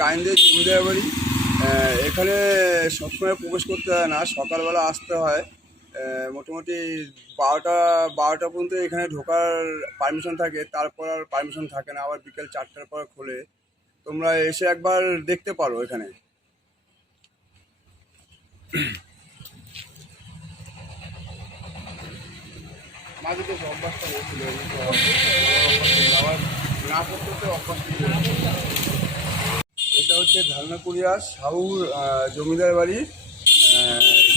গাইনদের জমিদার বাড়ি। এখানে সবসময় প্রবেশ করতে হয় না, সকালবেলা আসতে হয়। মোটামুটি 12টা পর্যন্ত এখানে ঢোকার পারমিশন থাকে, তারপর আর পারমিশন থাকে না, আবার বিকেল 4টার পর খোলে। তোমরা এসে একবার দেখতে পারো এখানে। মাঝে তো অভ্যাসটা হয়েছিল, আবার না করতে তো অভ্যাস। এটা হচ্ছে ধারনাকুড়িয়া সাহুর জমিদার বাড়ির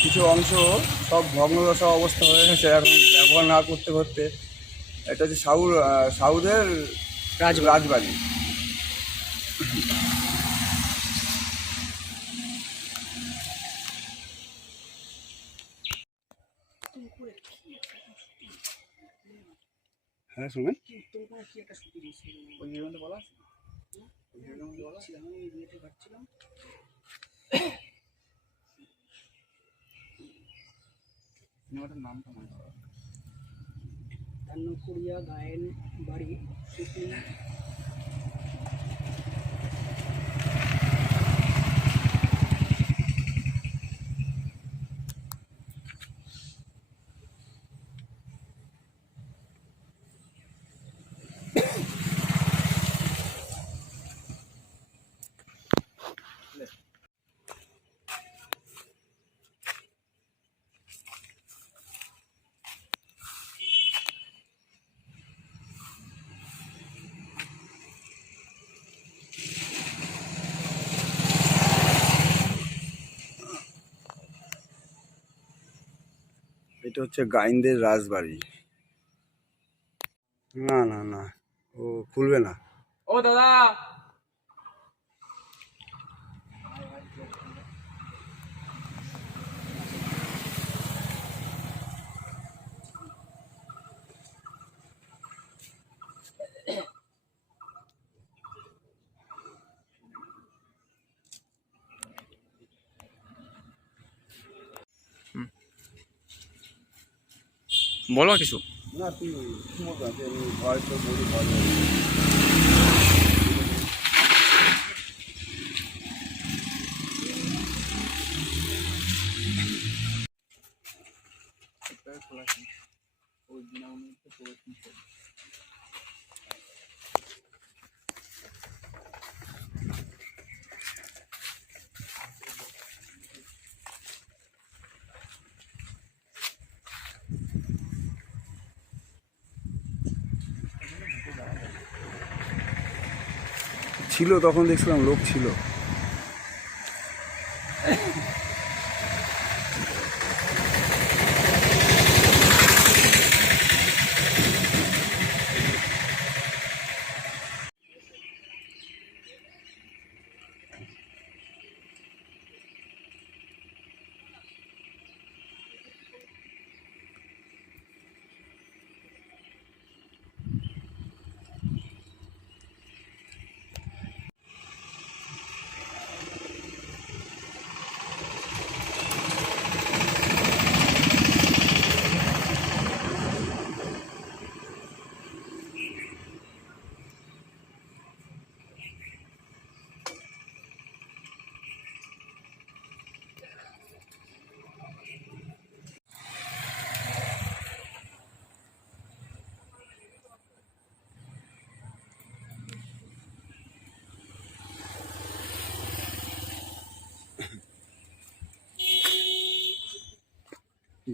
কিছু অংশ সব ভগ্নদশা অবস্থা হয়ে গেছে এখন ব্যবহার না করতে করতে। এটা হচ্ছে সাউদের রাজবাড়ি। হ্যাঁ শুনেন, বলা সিনেমাটার নামটা মনে হয় ধারনাকুড়িয়া গায়েন বাড়ি শুটিং। এটা হচ্ছে গাইনদের রাজবাড়ি। না না না, ও খুলবে না। ও দাদা, বলো কিছু। না তুই মতো আছে, আমি ভয় তো বলি ভালো। ছিল তখন দেখছিলাম লোক ছিল।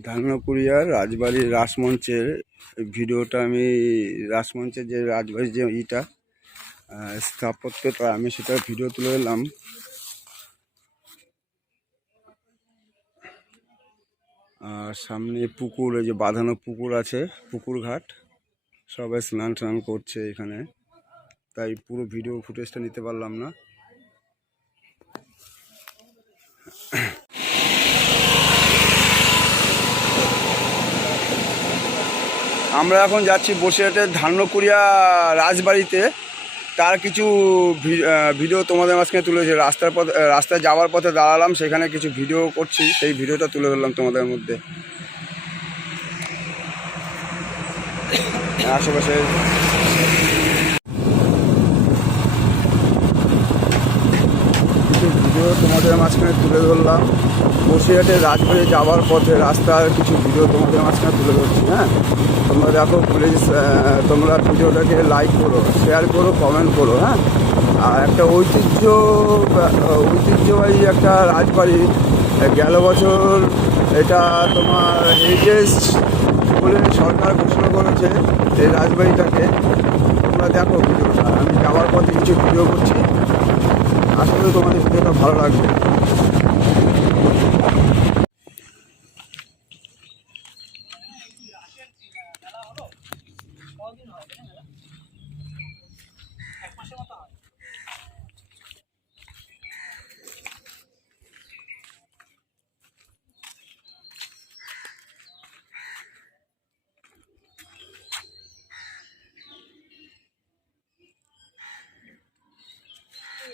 ধারনাকুড়িয়ার রাজবাড়ির রাসমঞ্চের ভিডিওটা আমি, রাসমঞ্চের যে রাজবাড়ির যে স্থাপত্যটা, আমি সেটা ভিডিও তুলে এলাম। আর সামনে পুকুর, এই যে বাঁধানো পুকুর আছে, পুকুর ঘাট, সবাই স্নান টান করছে এখানে, তাই পুরো ভিডিও ফুটেজটা নিতে পারলাম না। আমরা এখন যাচ্ছি বসিরহাটের ধারনাকুড়িয়া রাজবাড়িতে। তার কিছু ভিডিও তোমাদের মাঝখানে তুলেছে। রাস্তায় যাওয়ার পথে দাঁড়ালাম, সেখানে কিছু ভিডিও করছি, সেই ভিডিওটা তুলে ধরলাম তোমাদের মধ্যে। আশেপাশে ভিডিও তোমাদের মাঝখানে তুলে ধরলাম। বসিরহাটের রাজবাড়ি যাওয়ার পথে রাস্তার কিছু ভিডিও তোমাদের মাঝখানে তুলে ধরছি। হ্যাঁ, তোমরা দেখো প্লিজ, তোমরা ভিডিওটাকে লাইক করো, শেয়ার করো, কমেন্ট করো। হ্যাঁ, আর একটা ঐতিহ্যবাহী একটা রাজবাড়ি, গেল বছর এটা তোমার হেরিটেজ বলে সরকার ঘোষণা করেছে এই রাজবাড়িটাকে। তোমরা দেখো ভিডিওটা, আমি যাওয়ার পথে কিছু ভিডিও করছি, আসলে তোমাদের ভিডিওটা ভালো লাগবে।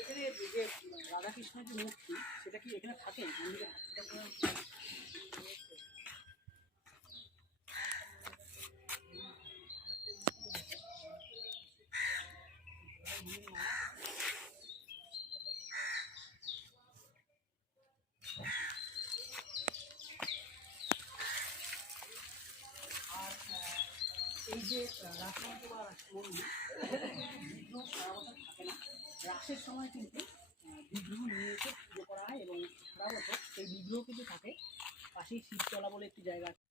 এখানে যে রাধাকৃষ্ণের যে মূর্তি সেটা কি এখানে থাকে মন্দিরে? এই যে রাসমঞ্চ বা মন্দির বিগ্রহ সারা বছর থাকে না, রাসের সময় কিন্তু বিগ্রহ নিয়ে এসে পুজো করা হয় এবং সারা বছর সেই বিগ্রহ কিন্তু থাকে। পাশেই শিবতলা বলে একটি জায়গা আছে।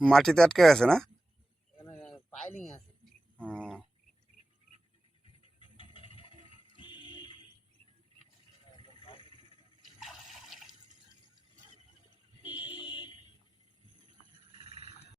মাটিতে আটকে গেছে না? পাইলিং আছে।